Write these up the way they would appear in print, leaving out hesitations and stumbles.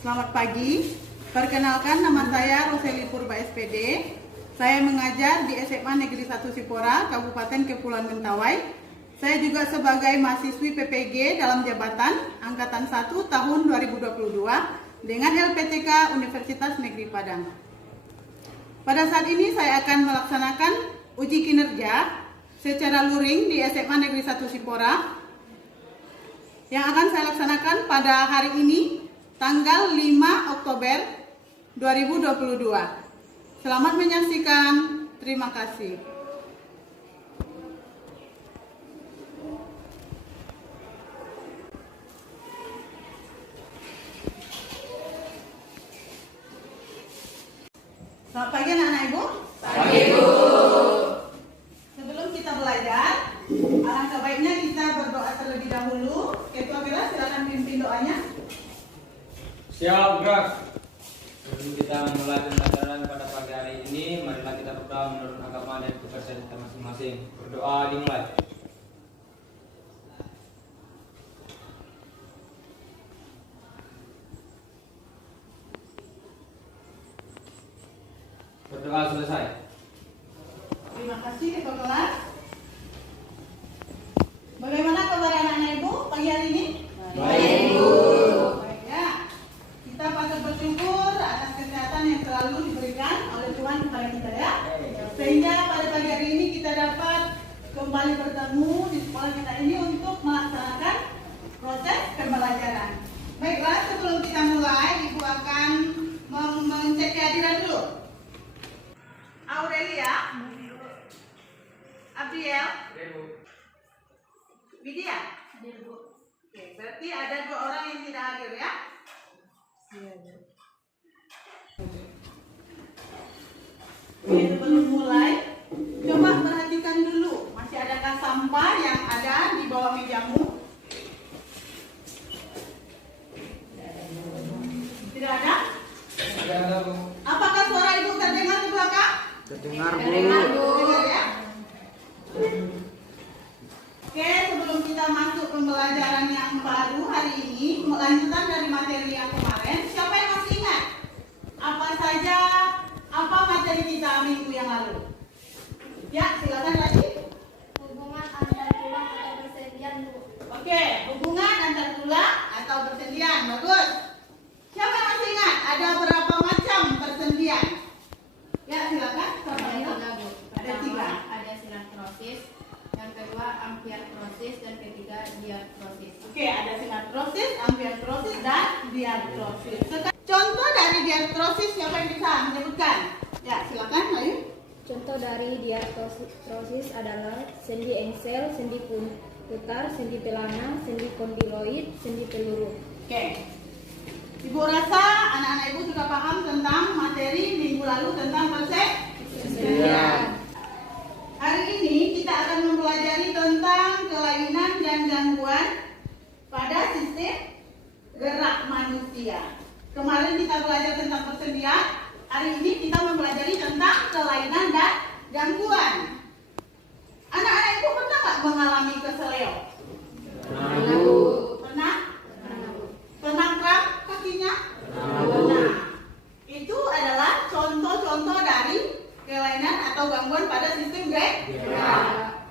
Selamat pagi, perkenalkan nama saya Roseli Purba SPD. Saya mengajar di SMA Negeri 1 Sipora, Kabupaten Kepulauan Mentawai. Saya juga sebagai mahasiswi PPG dalam jabatan Angkatan 1 tahun 2022 dengan LPTK Universitas Negeri Padang. Pada saat ini saya akan melaksanakan uji kinerja secara luring di SMA Negeri 1 Sipora yang akan saya laksanakan pada hari ini tanggal 5 Oktober 2022. Selamat menyaksikan. Terima kasih. Selamat pagi anak-anak Ibu. Pagi Ibu. Sebelum kita belajar, alangkah baiknya kita berdoa terlebih dahulu. Ketua kelas silakan pimpin doanya. Siap, gerak. Sebelum kita memulai pembelajaran pada pagi hari ini, marilah kita berdoa menurut agama dan kepercayaan kita masing-masing. Berdoa dimulai. Berdoa selesai. Terima kasih Ketua kelas. Bagaimana kabar anak-anak Ibu pagi hari ini? Baik, Ibu. Baik ya. Kita patut bersyukur atas kesehatan yang selalu diberikan oleh Tuhan kepada kita ya. Sehingga pada pagi hari ini kita dapat kembali bertemu di sekolah kita ini untuk melaksanakan proses pembelajaran. Baiklah, sebelum kita mulai, Ibu akan mengecek kehadiran dulu. Aurelia, Abriel, Widya. Oke, berarti ada 2 orang yang tidak hadir ya? Oke, sebelum mulai, coba perhatikan dulu, masih adakah sampah yang ada di bawah mejamu? Tidak ada? Ada, Bu. Apakah suara Ibu terdengar di belakang? Terdengar, Terdengar Bu. ya? Oke, sebelum kita masuk pembelajaran yang baru hari ini, melanjutkan dari materi yang kemarin, siapa yang masih ingat? Apa materi kita minggu yang lalu? Ya, silakan lagi. Hubungan antar tulang atau persendian, Bu. Oke, hubungan antar tulang atau persendian, bagus. Siapa yang masih ingat? Ada berapa macam persendian? Ya, silakan. Ada 3, Bu. Ada 3. Ada sinartrosis, yang kedua amfiartrosis, dan ketiga diartrosis. Oke, ada sinartrosis, amfiartrosis, dan diartrosis. Contoh dari diartrosis siapa yang bisa menyebutkan? Ya, silakan, ayo. Contoh dari diartrosis adalah sendi engsel, sendi putar, sendi pelana, sendi kondiloid, sendi peluru. Oke. Ibu rasa anak-anak Ibu sudah paham tentang materi minggu lalu tentang persendian. Hari ini kita akan mempelajari tentang kelainan dan gangguan pada sistem gerak manusia. Kemarin kita belajar tentang persendian, hari ini kita mempelajari tentang kelainan dan gangguan. Anak-anak Ibu pernah nggak mengalami keseleo? Pernah? Pernah kram kakinya? Pernah. Itu adalah contoh-contoh dari kelainan atau gangguan pada sistem gerak.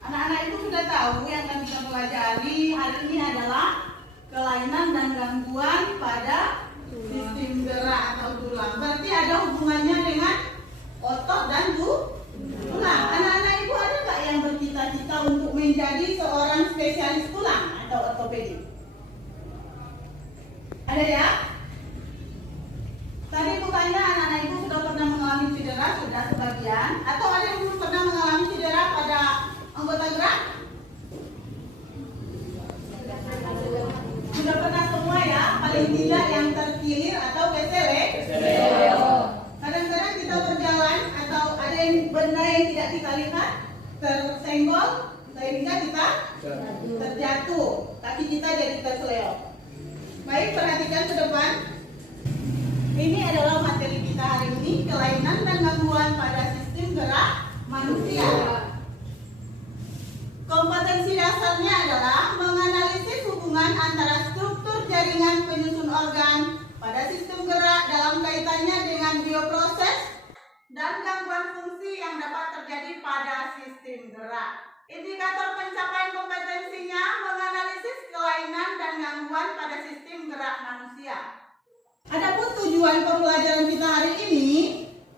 Anak-anak itu sudah tahu yang akan kita pelajari hari ini adalah kelainan dan gangguan pada sistem gerak atau tulang. Berarti ada hubungannya dengan otot dan tulang. Anak-anak Ibu ada nggak yang bercita-cita untuk menjadi seorang spesialis tulang atau ortopedi? Ada ya? Tadi Ibu tanya anak-anak Ibu sudah pernah mengalami cedera, sudah sebagian, atau ada yang belum pernah mengalami cedera pada anggota gerak? Sudah pernah semua ya, paling tidak yang terkilir atau keselek. Kadang-kadang kita berjalan atau ada yang benda yang tidak kita lihat tersenggol sehingga kita terjatuh, kaki kita jadi terseleo. Baik, perhatikan ke depan. Ini adalah materi kita hari ini, kelainan dan gangguan pada sistem gerak manusia. Kompetensi dasarnya adalah menganalisis hubungan antara struktur jaringan penyusun organ pada sistem gerak dalam kaitannya dengan bioproses dan gangguan fungsi yang dapat terjadi pada sistem gerak. Indikator pencapaian kompetensinya menganalisis kelainan dan gangguan pada sistem gerak manusia. Adapun tujuan pembelajaran kita hari ini,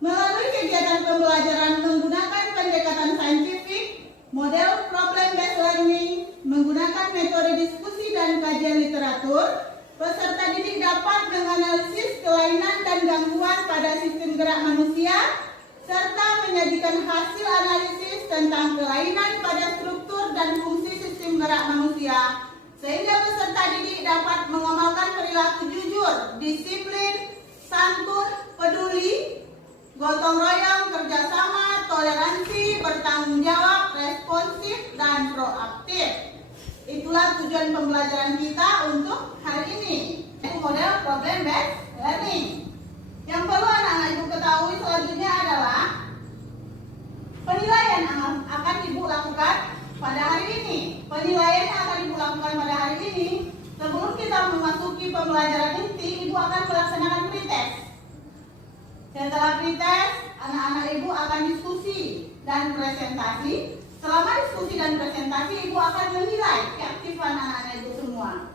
melalui kegiatan pembelajaran menggunakan pendekatan saintifik, model problem-based learning, menggunakan metode diskusi dan kajian literatur, peserta didik dapat menganalisis kelainan dan gangguan pada sistem gerak manusia, serta menyajikan hasil analisis tentang kelainan pada struktur dan fungsi sistem gerak manusia, sehingga peserta didik dapat mengamalkan perilaku jujur, disiplin, santun, peduli, gotong royong, kerjasama, toleransi, bertanggung jawab, responsif, dan proaktif. Itulah tujuan pembelajaran kita untuk hari ini. Itu model problem-based learning. Yang perlu anak-anak ibu ketahui selanjutnya adalah penilaian yang akan ibu lakukan pada hari ini. Penilaian yang akan ibu lakukan pada hari ini, sebelum kita memasuki pembelajaran inti, ibu akan melaksanakan pretest. Setelah pretest, anak-anak ibu akan diskusi dan presentasi. Selama diskusi dan presentasi, ibu akan menilai keaktifan anak-anak ibu semua.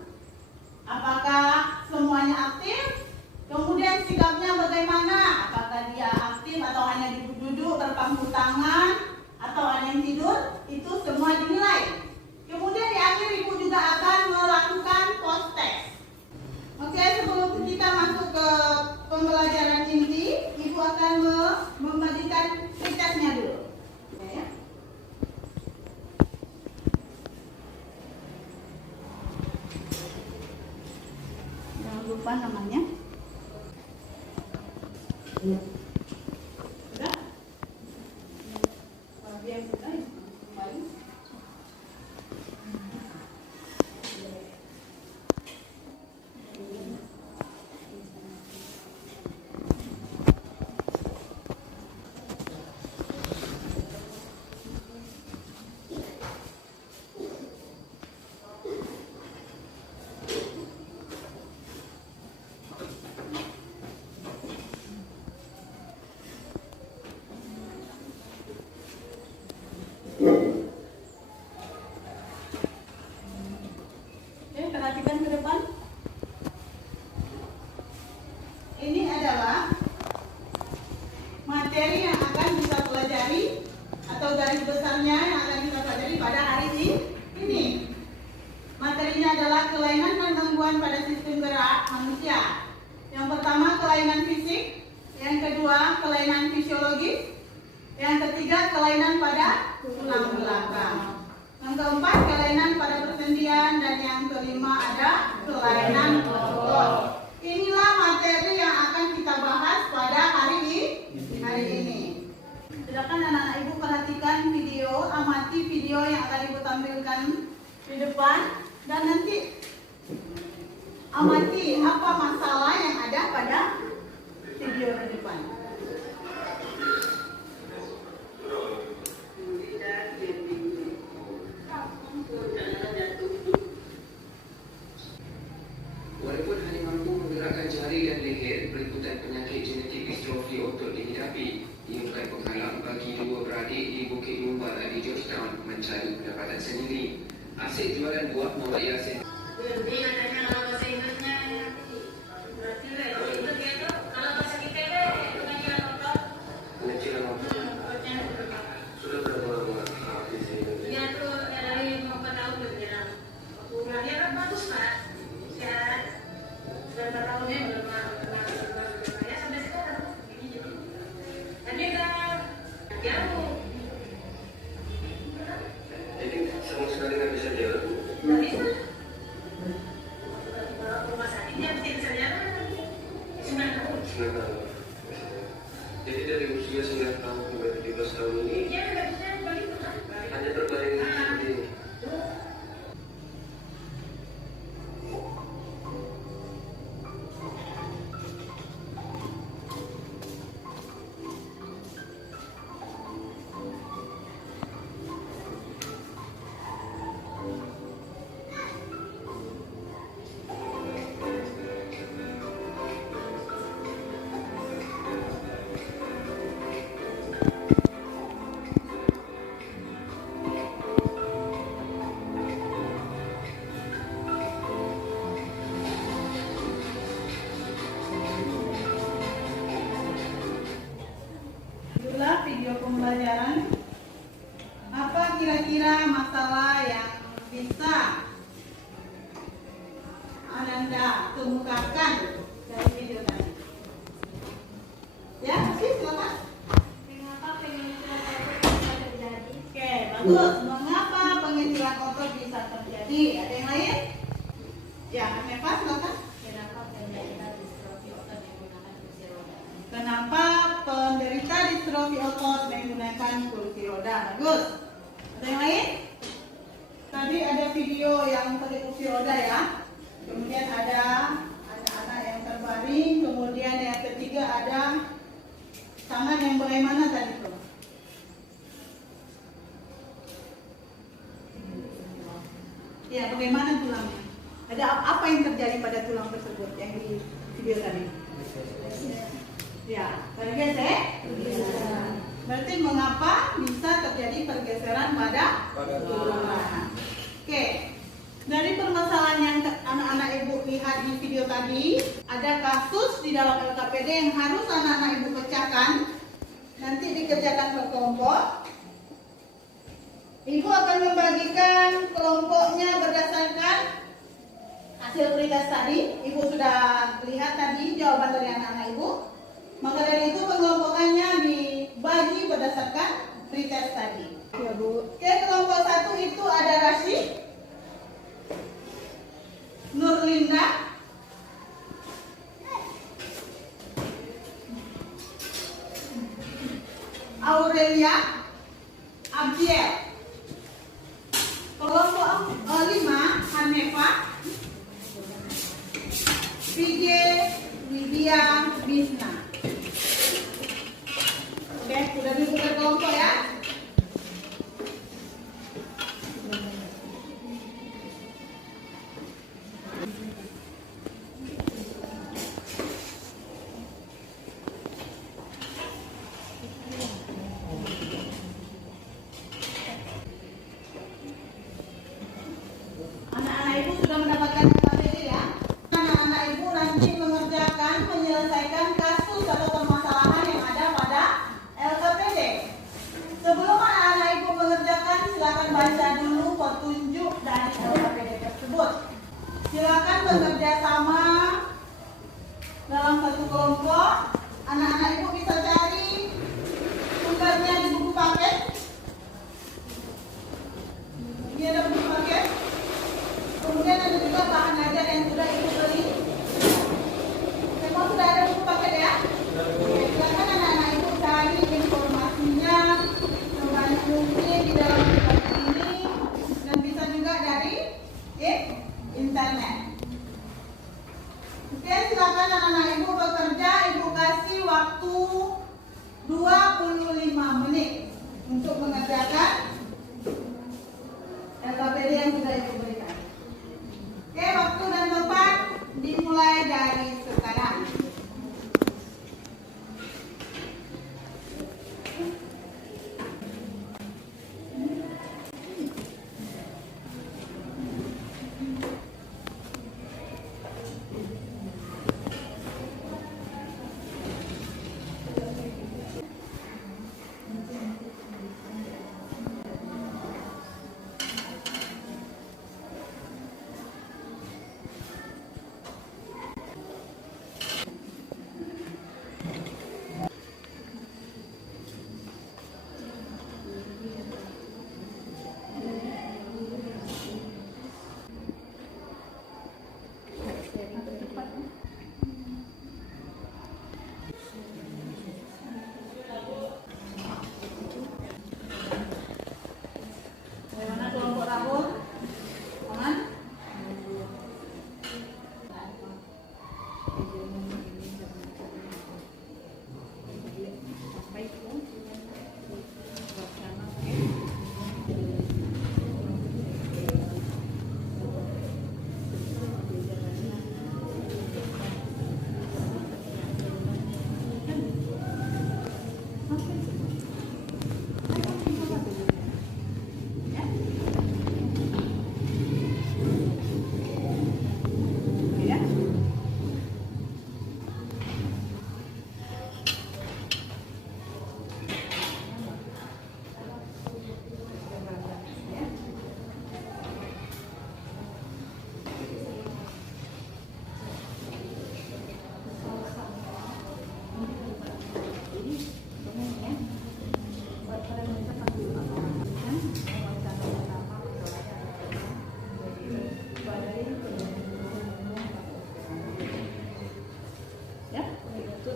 Apakah semuanya aktif? Kemudian sikapnya bagaimana? Apakah dia aktif atau hanya duduk-duduk berpangku tangan atau ada yang tidur? Itu semua dinilai. Kemudian di akhir ibu juga akan melakukan post test. Oke, sebelum kita masuk ke pembelajaran inti, ibu akan membagikan pretestnya dulu. Oke, ya. Jangan lupa namanya. Sudah? Biar sudah kembali. Perhatikan ke depan. Ini adalah materi yang akan kita pelajari atau garis besarnya yang akan kita pelajari pada hari ini. Materinya adalah kelainan dan gangguan pada sistem gerak manusia. Yang pertama kelainan fisik, yang kedua kelainan fisiologis, yang ketiga kelainan pada tulang belakang. Yang keempat, kelainan pada persendian, dan yang kelima ada kelainan otot. Inilah materi yang akan kita bahas pada hari ini. Silakan anak-anak ibu perhatikan video, amati video yang akan ibu tampilkan di depan, dan nanti amati apa masalah yang ada pada video di depan. Walaupun hanya mampu menggerakkan jari dan leher, berikutan penyakit genetik distrofi otot dihidapi. Ia bukan penghalang bagi dua beradik di Bukit Lumbar di Georgetown mencari pendapatan sendiri. Asyik jualan buah mawar yasin. Dia tanya kalau bahasa Inggrisnya berarti kalau bahasa kita itu pengajian otot. Pengajian otot. Sudah berapa lama di sini? Dia tuh dari 4 tahun berjalan. Dia kan bagus Pak. Sehat. Sudah 4 tahun ya belum ya sampai sekarang. Tadi kan jauh. Jadi sama sekali nggak bisa jalan. Nggak bisa. Rumah sakitnya mesti bisa jalan. 9 tahun. 9 tahun. Jadi dari usia 9 tahun sampai 17 tahun ini Dia nggak bisa balik. hanya berbaring seperti ini. pembelajaran. Apa kira-kira masalah yang bisa Ananda kemukakan dari video tadi? Ya, sih silakan. Mengapa pengecilan otot bisa terjadi? Oke, bagus. Mengapa pengecilan otot bisa terjadi? Ada yang lain? Ya, Neva silakan. Kenapa penderita distrofi otot menggunakan kursi roda? Kenapa penderita distrofi otot menggunakan kursi roda? Bagus. Ada yang lain? Tadi ada video yang pakai kursi roda ya. Kemudian ada anak-anak yang terbaring. Kemudian yang ketiga ada tangan yang bagaimana tadi tuh? Ya, bagaimana tulangnya? Ada apa yang terjadi pada tulang tersebut yang di video tadi? Ya, tergeser. Berarti mengapa bisa terjadi pergeseran pada tulang? Oke, dari permasalahan yang anak-anak ibu lihat di video tadi, ada kasus di dalam LKPD yang harus anak-anak ibu pecahkan. Nanti dikerjakan per kelompok. Ibu akan membagikan kelompoknya berdasarkan hasil pretest tadi. Ibu sudah lihat tadi jawaban dari anak-anak ibu. Maka dari itu pengelompokannya dibagi berdasarkan pretest tadi. Ya Bu. Oke, kelompok 1 itu ada Rashid, Nurlinda, Aurelia, Abdiel. Kelompok 5 Hanefa, PJ, Lydia, Bisna. Oke, sudah dibuka kelompok ya. Anak-anak ibu sudah mendapatkan LKPD ya. Anak-anak ibu nanti mengerjakan, menyelesaikan kasus atau permasalahan yang ada pada LKPD. Sebelum anak-anak ibu mengerjakan, silakan baca dulu petunjuk dari LKPD tersebut. Silakan bekerja sama dalam satu kelompok. Anak-anak ibu bisa cari sumbernya di buku paket. Ini ada buku paket. Kemudian ada juga bahan ajar yang sudah ibu beli. Semua sudah ada buku paket ya. Oke, silakan anak-anak ibu cari informasinya sebanyak mungkin di dalam buku paket ini dan bisa juga dari internet. Oke, silakan anak-anak ibu bekerja. Ibu kasih waktu 25 menit untuk mengerjakan LKPD yang sudah ibu berikan. Oke, waktu dan tempat dimulai dari sekarang.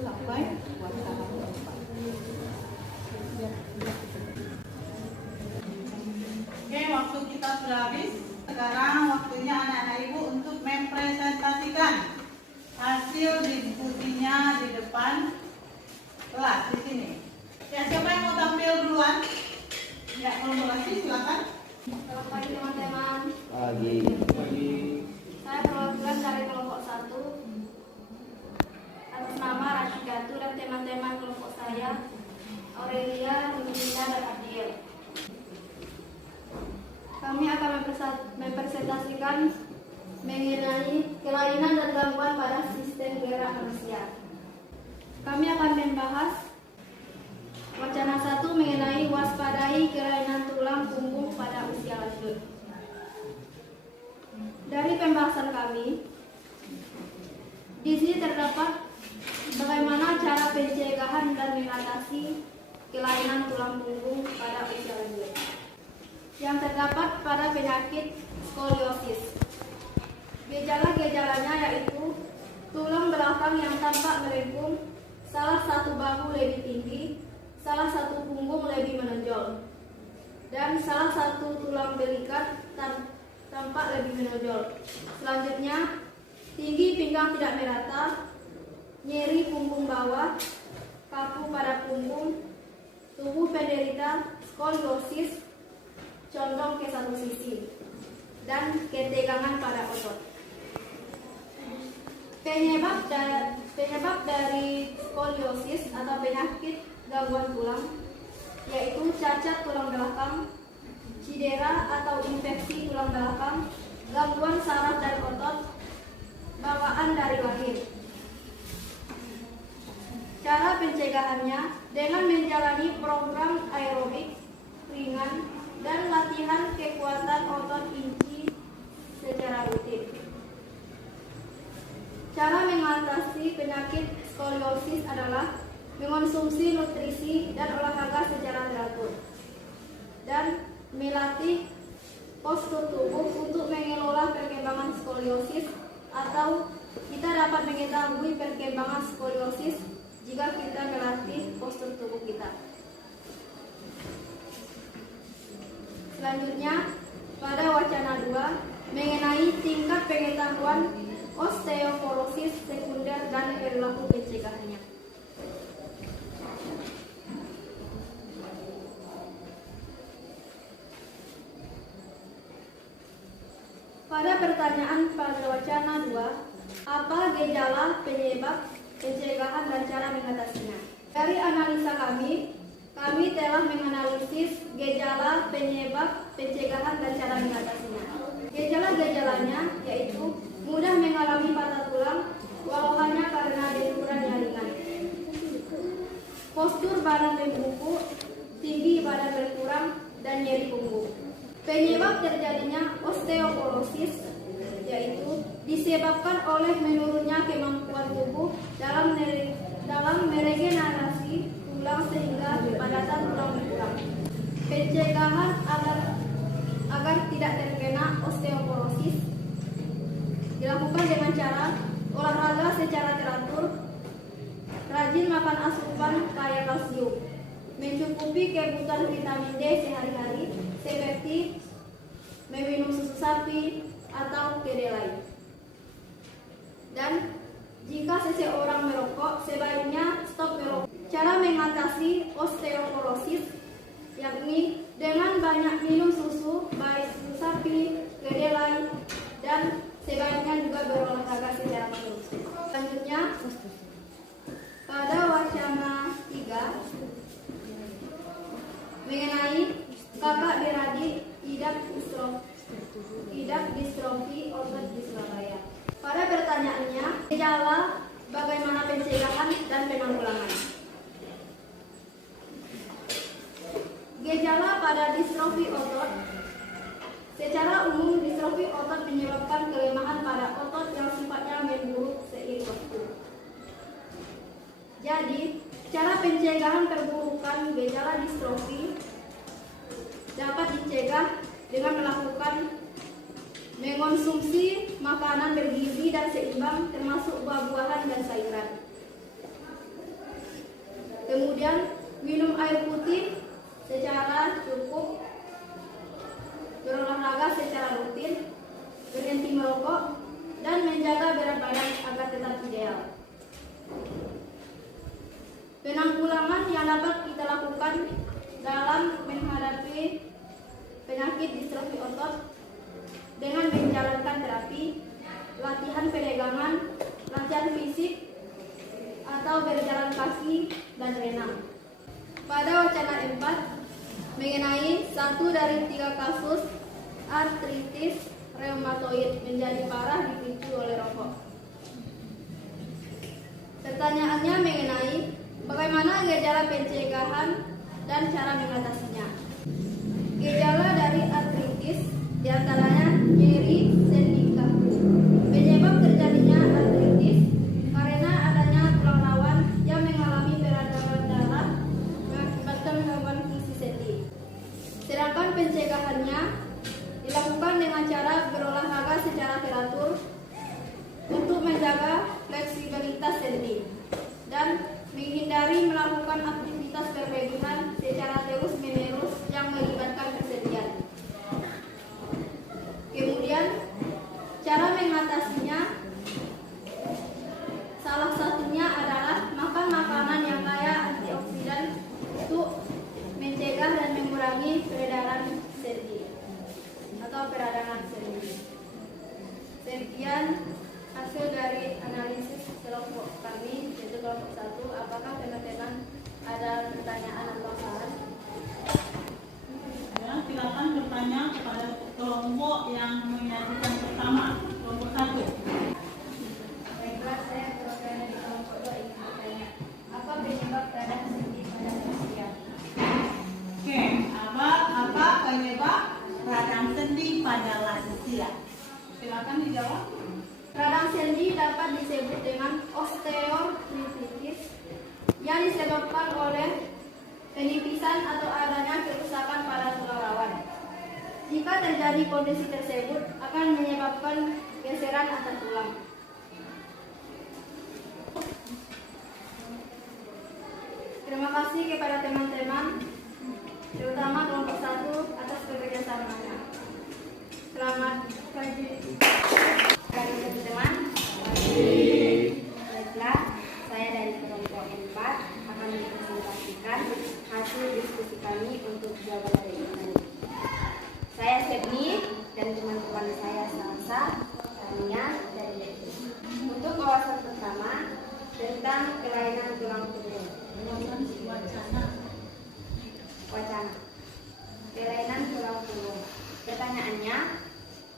sampai wawancara keempat. Oke, waktu kita sudah habis. Sekarang waktunya anak-anak ibu untuk mempresentasikan hasil diskusinya di depan kelas di sini. Ya, siapa yang mau tampil duluan? Ya, kolaborasi silakan. Selamat pagi teman-teman. Pagi. Saya perwakilan dari kelompok 1 atas nama Rashidatu dan teman-teman kelompok saya Aurelia, Nurina, dan Adil. Kami akan mempresentasikan mengenai kelainan dan gangguan pada sistem gerak manusia. Kami akan membahas wacana 1 mengenai waspadai kelainan tulang punggung pada usia lanjut. Dari pembahasan kami, di sini terdapat bagaimana cara pencegahan dan mengatasi kelainan tulang punggung pada usia lanjut yang terdapat pada penyakit skoliosis. Gejala-gejalanya yaitu tulang belakang yang tampak melengkung, salah satu bahu lebih tinggi, salah satu punggung lebih menonjol, dan salah satu tulang belikat tampak lebih menonjol. Selanjutnya, tinggi pinggang tidak merata, nyeri punggung bawah, kaku pada punggung, tubuh penderita skoliosis condong ke satu sisi, dan ketegangan pada otot. Penyebab dari skoliosis atau penyakit gangguan tulang yaitu cacat tulang belakang, cedera atau infeksi tulang belakang, gangguan saraf dan otot, bawaan dari lahir. Cara pencegahannya dengan menjalani program aerobik ringan dan latihan kekuatan otot inci secara rutin. Cara mengatasi penyakit skoliosis adalah mengonsumsi nutrisi dan olahraga secara teratur dan melatih postur tubuh untuk mengelola perkembangan skoliosis, atau kita dapat mengetahui perkembangan skoliosis jika kita melatih postur tubuh kita. Selanjutnya, pada wacana 2 mengenai tingkat pengetahuan osteoporosis sekunder dan perilaku pencegahannya. Pada pertanyaan pada wacana 2, apa gejala, penyebab, pencegahan, dan cara mengatasinya? Dari analisa kami telah menganalisis gejala, penyebab, pencegahan, dan cara mengatasinya. Gejala-gejalanya yaitu mudah mengalami patah tulang, walau hanya karena benturan yang ringan. Postur badan membungkuk, tinggi badan berkurang, dan nyeri punggung. Penyebab terjadinya osteoporosis yaitu disebabkan oleh menurunnya kemampuan tubuh dalam meregenerasi tulang sehingga kepadatan tulang berkurang. Pencegahan agar tidak terkena osteoporosis dilakukan dengan cara olahraga secara teratur, rajin makan asupan kaya kalsium, mencukupi kebutuhan vitamin D sehari-hari seperti meminum susu sapi atau kedelai. Dan jika seseorang merokok, sebaiknya stop merokok. Cara mengatasi osteoporosis yakni dengan banyak minum susu, baik susu sapi, kedelai, dan sebaiknya juga berolahraga secara terus. Selanjutnya, pada wacana 3 mengenai kakak beradik idap distrofi otot di Surabaya. Pada pertanyaannya, gejala, bagaimana pencegahan dan penanggulangan. Gejala pada distrofi otot. Secara umum, distrofi otot menyebabkan kelemahan pada otot yang sifatnya memburuk seiring waktu. Jadi, cara pencegahan perburukan gejala distrofi dapat dicegah dengan melakukan mengonsumsi makanan bergizi dan seimbang termasuk buah-buahan dan sayuran. Kemudian minum air putih secara cukup, berolahraga secara rutin, berhenti merokok, dan menjaga berat badan agar tetap ideal. Penanggulangan yang dapat kita lakukan dalam menghadapi penyakit distrofi otot dengan menjalankan terapi, latihan peregangan, latihan fisik, atau berjalan kaki dan renang. Pada wacana 4 mengenai 1 dari 3 kasus artritis reumatoid menjadi parah dipicu oleh rokok. Pertanyaannya mengenai bagaimana gejala pencegahan dan cara mengatasinya. Gejala dari artritis diantaranya nyeri sendi kaki. Penyebab terjadinya artritis karena adanya tulang rawan yang mengalami peradangan darah mengakibatkan gangguan fungsi sendi. Sedangkan pencegahannya dilakukan dengan cara berolahraga secara teratur untuk menjaga fleksibilitas sendi dan menghindari melakukan aktivitas berlebihan secara terus-menerus yang melibatkan persendian. Kemudian, cara mengatasinya salah satunya adalah makan makanan yang kaya antioksidan untuk mencegah dan mengurangi peredaran sendi atau peradangan sendi. Sekian hasil dari analisis kelompok kami, yaitu kelompok 1. Apakah teman-teman ada pertanyaan atau saran? Ya, silakan bertanya kepada kelompok yang menyajikan pertama, kelompok 1. Baiklah, saya bertanya di kelompok 2 ingin bertanya, apa penyebab radang sendi pada manusia? Oke, apa penyebab radang sendi pada lansia? Silakan dijawab. Radang sendi dapat disebut dengan osteoartritis yang disebabkan oleh penipisan atau adanya kerusakan pada tulang rawan. Jika terjadi kondisi tersebut akan menyebabkan geseran antar tulang. Terima kasih kepada teman-teman, terutama kelompok 1 atas kerjasamanya. Selamat pagi. Teman-teman, baiklah, saya dari kelompok 4 akan mempresentasikan hasil diskusi kami untuk jawaban dari ini. Saya Sebni dan teman-teman saya Salsa, Tania, dan Devi. Untuk wawasan pertama tentang kelainan tulang punggung. Wacana. Kelainan tulang punggung. Pertanyaannya,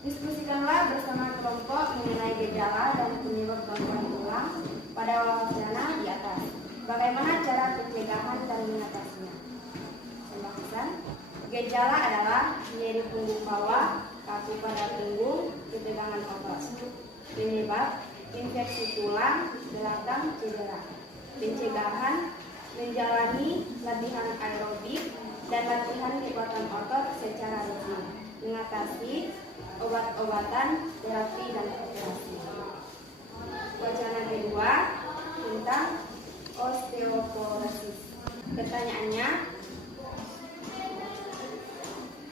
diskusikanlah bersama kelompok mengenai gejala dan penyebab gangguan tulang pada wacana di atas. Bagaimana cara pencegahan dan mengatasinya? Pembahasan. Gejala adalah nyeri punggung bawah, kaku pada punggung, ketegangan otot. Penyebab infeksi tulang belakang cedera. Pencegahan menjalani latihan aerobik dan latihan kekuatan otot secara rutin. Mengatasi obat-obatan, terapi, dan operasi. Wacana kedua tentang osteoporosis. Pertanyaannya,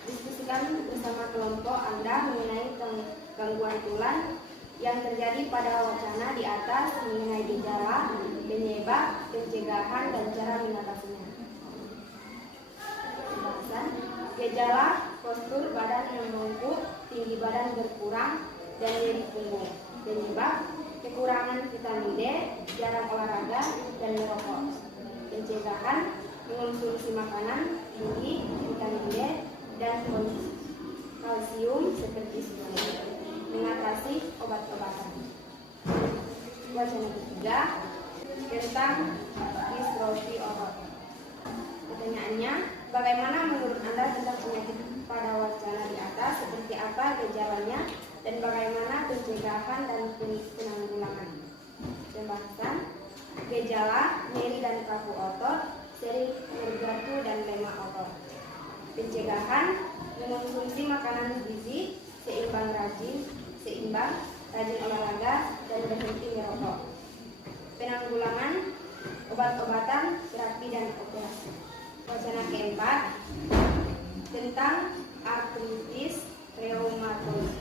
diskusikan bersama kelompok Anda mengenai gangguan tulang yang terjadi pada wacana di atas mengenai gejala, penyebab, pencegahan, dan cara mengatasinya. Pembahasan. Gejala postur badan yang membungkuk, tinggi badan berkurang, dan nyeri punggung. Penyebab kekurangan vitamin D, jarang olahraga, dan merokok. Pencegahan mengonsumsi makanan tinggi vitamin D dan kalsium seperti susu. Mengatasi obat-obatan. Wacana ketiga tentang distrofi otot. Pertanyaannya, bagaimana menurut Anda tentang penyakit pada wacana di atas, seperti apa gejalanya, dan bagaimana pencegahan dan penanggulangan? Pembahasan. Gejala, nyeri dan kaku otot, sering terjatuh dan lemah otot. Pencegahan, mengonsumsi makanan gizi, seimbang, rajin olahraga, dan berhenti merokok. Penanggulangan, obat-obatan, terapi, dan keempat tentang artritis reumatoid.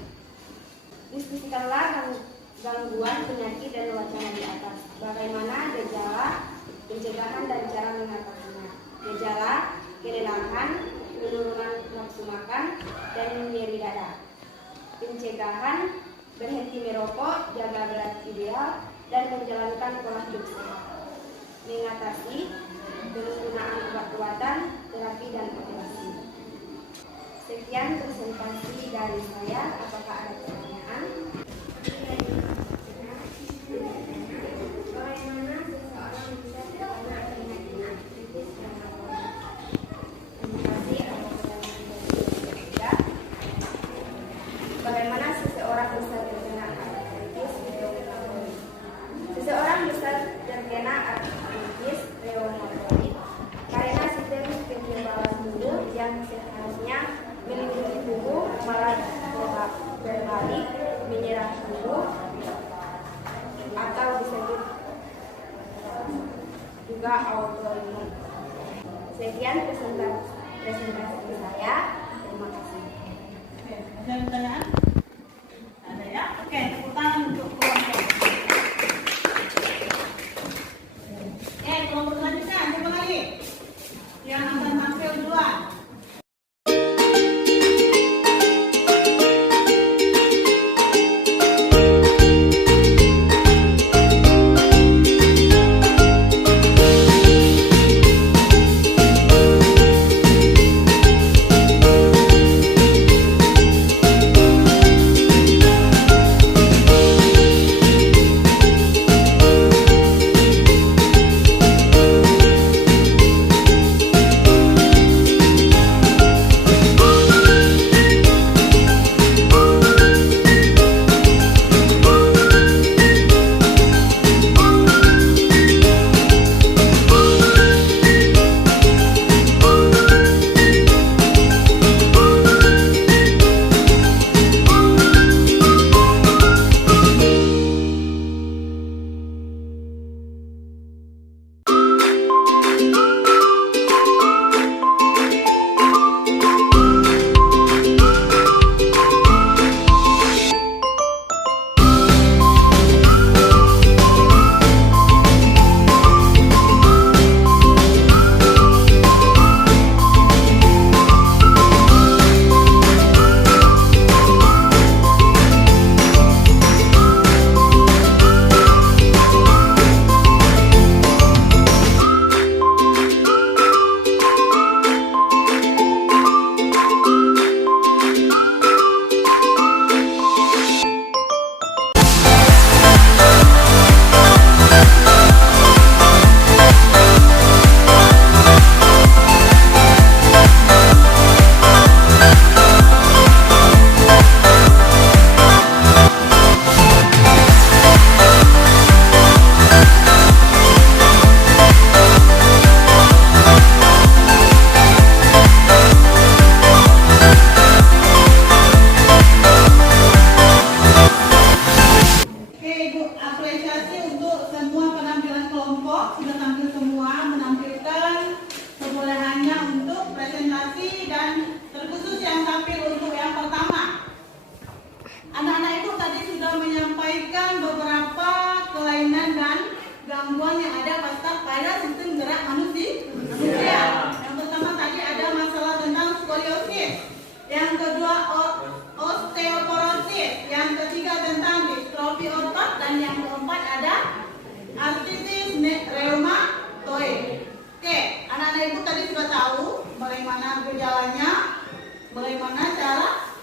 Diskusikanlah gangguan penyakit dan wacana di atas. Bagaimana gejala, pencegahan dan cara mengatasinya. Gejala, kelelahan, penurunan nafsu makan, dan nyeri dada. Pencegahan, berhenti merokok, jaga berat ideal, dan menjalankan pola hidup sehat. Mengatasi, penggunaan obat-obatan, terapi, dan operasi. Sekian presentasi dari saya. Apakah ada pertanyaan? Bagaimana seseorang bisa terkena penyakit artritis reumatoid? Terima kasih atas pertanyaan dari ketiga. Bagaimana seseorang bisa terkena artritis reumatoid? Seseorang bisa terkena artritis reumatoid karena sistem kekebalan tubuh yang seharusnya melindungi tubuh malah berbalik menyerang tubuh atau disebut juga autoimun. Sekian presentasi saya. Terima kasih. Oke, ada pertanyaan? Ada ya? Oke, tepuk tangan untuk kelompok. Kelompok selanjutnya, siapa lagi? Yang akan tampil duluan.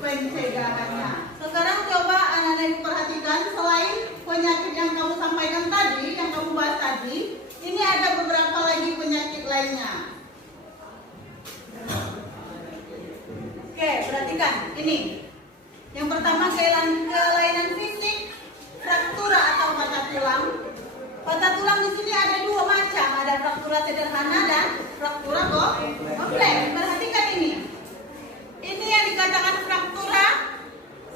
pencegahannya. Sekarang coba anak-anak ibu perhatikan, selain penyakit yang kamu sampaikan tadi, yang kamu bahas tadi, ini ada beberapa lagi penyakit lainnya. Oke, perhatikan ini. Yang pertama kelainan fisik, fraktura atau patah tulang. Patah tulang di sini ada dua macam, ada fraktura sederhana dan fraktura kompleks. Perhatikan ini. Ini yang dikatakan fraktura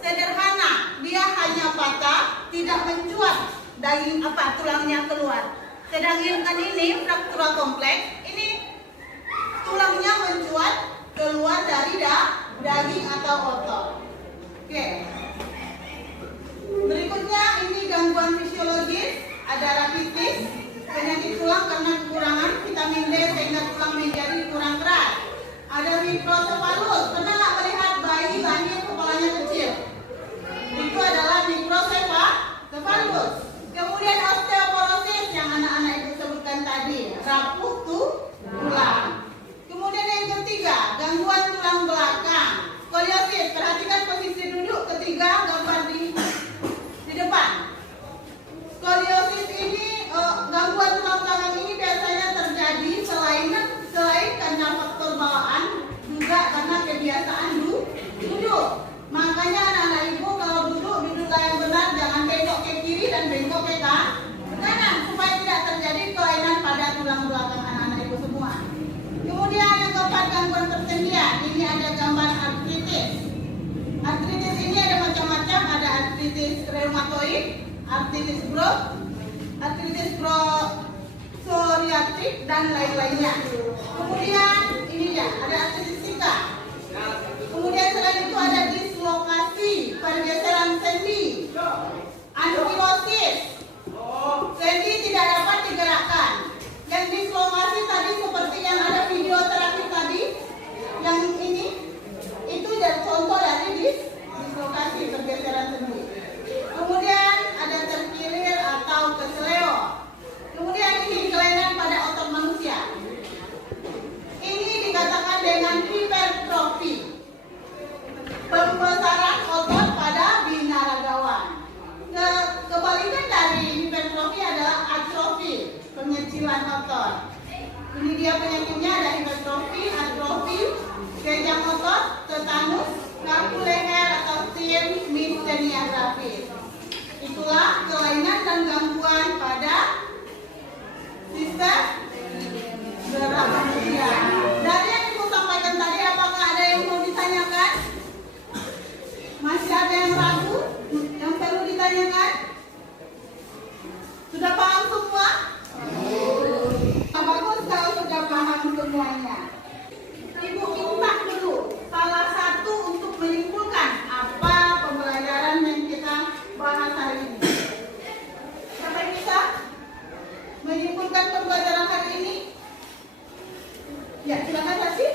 sederhana, dia hanya patah, tidak mencuat daging tulangnya keluar. Sedangkan ini fraktura kompleks, ini tulangnya mencuat keluar dari daging atau otot. Oke. Berikutnya ini gangguan fisiologis, ada rakitis, penyakit tulang karena kekurangan vitamin D sehingga tulang menjadi kurang keras. Ada mikrosefalus, pernah nggak melihat bayi lahir kepalanya kecil? Itu adalah mikrosefalus. Kemudian osteoporosis yang anak-anak itu sebutkan tadi, rapuh tulang. Kemudian yang ketiga, gangguan tulang belakang, skoliosis. Perhatikan posisi duduk ketiga gambar di depan. Skoliosis ini, gangguan tulang belakang ini biasanya terjadi selain karena faktor bawaan, juga karena kebiasaan duduk. Makanya anak-anak ibu kalau duduklah yang benar, jangan bengkok ke kiri dan bengkok ke kanan supaya tidak terjadi kelainan pada tulang belakang anak-anak ibu semua. Kemudian yang keempat, gangguan persendian. Ini ada gambar artritis. Artritis ini ada macam-macam, ada artritis reumatoid, artritis psoriatik dan lain-lainnya. Kemudian ini ya, ada artritis sika. Kemudian selain itu ada dislokasi, pergeseran sendi, ankilosis. Sendi tidak dapat digerakkan. Yang dislokasi tadi seperti yang ada video terakhir tadi, yang ini itu contoh dari dislokasi, pergeseran sendi. Kemudian ada terkilir atau keseleo. Kemudian ini kelainan pada otot manusia. Ini dikatakan dengan hipertrofi, pembesaran otot pada binaragawan. Kebalikan dari hipertrofi adalah atrofi, pengecilan otot. Ini dia penyakitnya, ada hipertrofi, atrofi, kejang otot, tetanus, kaku leher atau tim mistenia gravis. Itulah kelainan dan gangguan pada sistem gerak manusia. Dari yang ibu sampaikan tadi, apakah ada yang mau ditanyakan? Masih ada yang ragu? Yang perlu ditanyakan? Sudah paham semua? Bagus kalau sudah paham semuanya. Ibu minta dulu salah satu untuk menyimpulkan apa pembelajaran yang kita bahas hari ini. Siapa yang bisa menyimpulkan pembelajaran hari ini? Ya, silakan Sasi.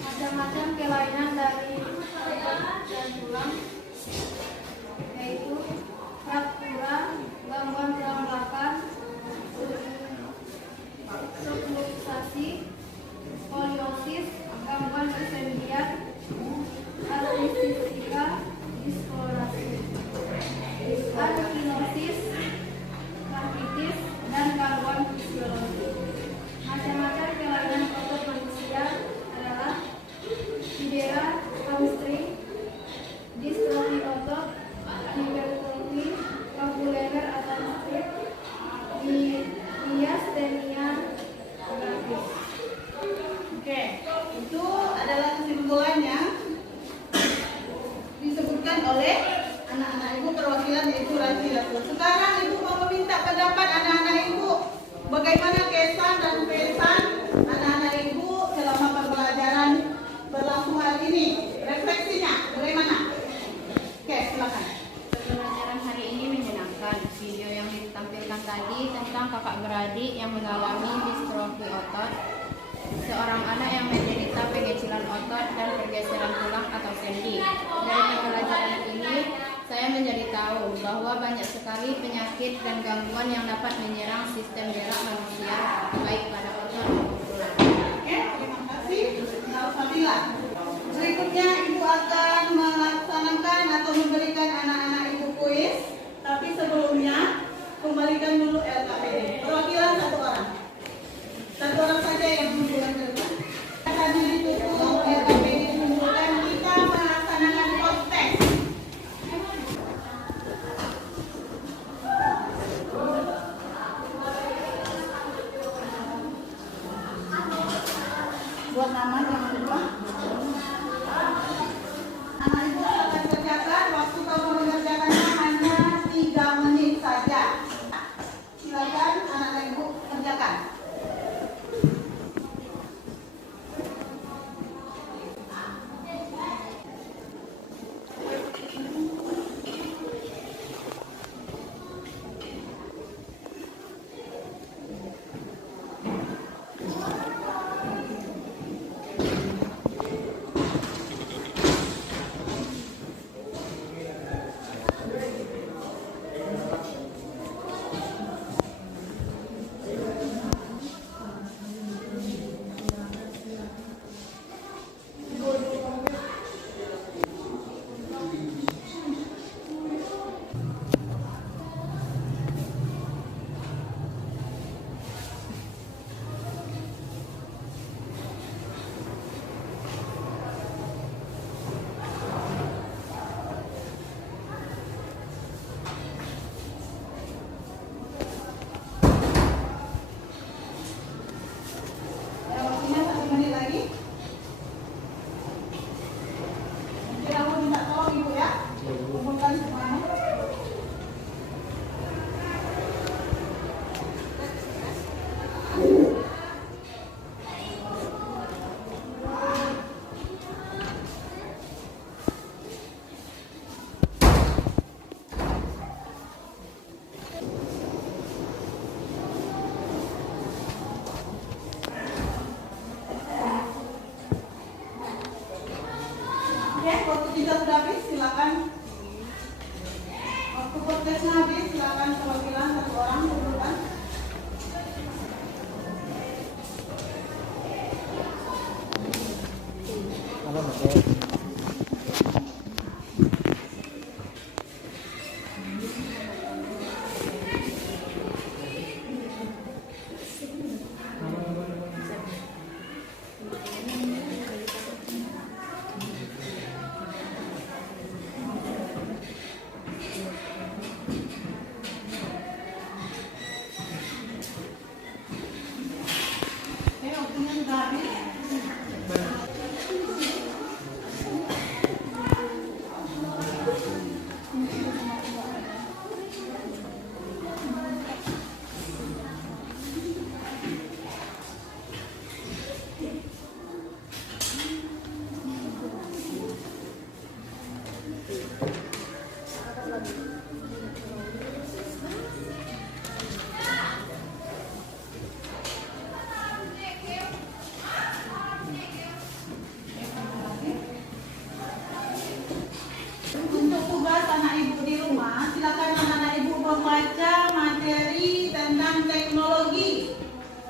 Macam-macam kelainan dari otot dan tulang, yaitu fraktura, gangguan tulang belakang, subluxasi, skoliosis, gangguan persendian, artritis sika, diskolosis, ankilosis, rakitis, dan gangguan fisiologi. Macam-macam kelainan otot manusia adalah cedera hamstring, distrofi otot, hipertrofi, kaku leher atau strip, miastenia gravis. Oke, itu adalah kesimpulannya disebutkan oleh anak-anak ibu perwakilan yaitu Razila. Sekarang ibu mau meminta pendapat anak-anak ibu, bagaimana kesan dan pesan anak-anak ibu selama pembelajaran berlangsung hari ini. Refleksinya bagaimana? Oke, silakan. Pembelajaran hari ini menyenangkan. Video yang ditampilkan tadi tentang kakak beradik yang mengalami distrofi otot, seorang anak yang menderita pengecilan otot dan pergeseran tulang atau sendi. Dari pembelajaran ini, saya menjadi tahu bahwa banyak sekali penyakit dan gangguan yang dapat menyerang sistem gerak manusia, baik pada otot maupun tulang. Oke, terima kasih. Alhamdulillah. Berikutnya ibu akan melaksanakan atau memberikan anak-anak ibu kuis. Tapi sebelumnya kembalikan dulu LKPD. Perwakilan satu orang. Satu orang saja yang menunjukkan ke depan. Tadi ditutup LKPD menunjukkan kita melaksanakan kontes. Buat nama jangan lupa. Anak ibu akan kerjakan, waktu kamu mengerjakannya hanya 3 menit saja.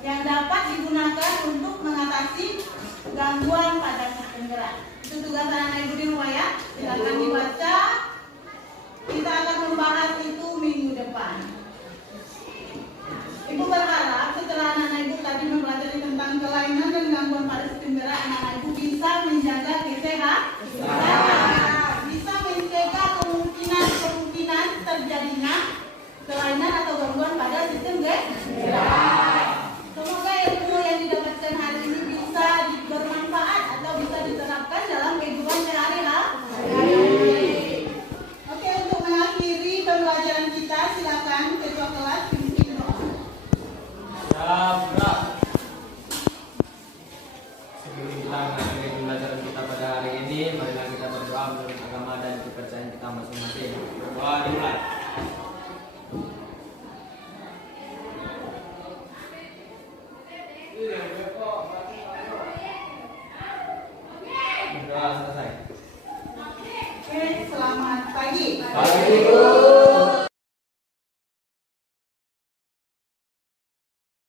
yang dapat digunakan untuk mengatasi gangguan pada sistem gerak. Itu tugas anak ibu di rumah ya. Silakan dibaca. Kita akan membahas itu minggu depan. Ibu berharap setelah anak ibu tadi mempelajari tentang kelainan dan gangguan pada sistem gerak, anak ibu bisa menjaga kesehatan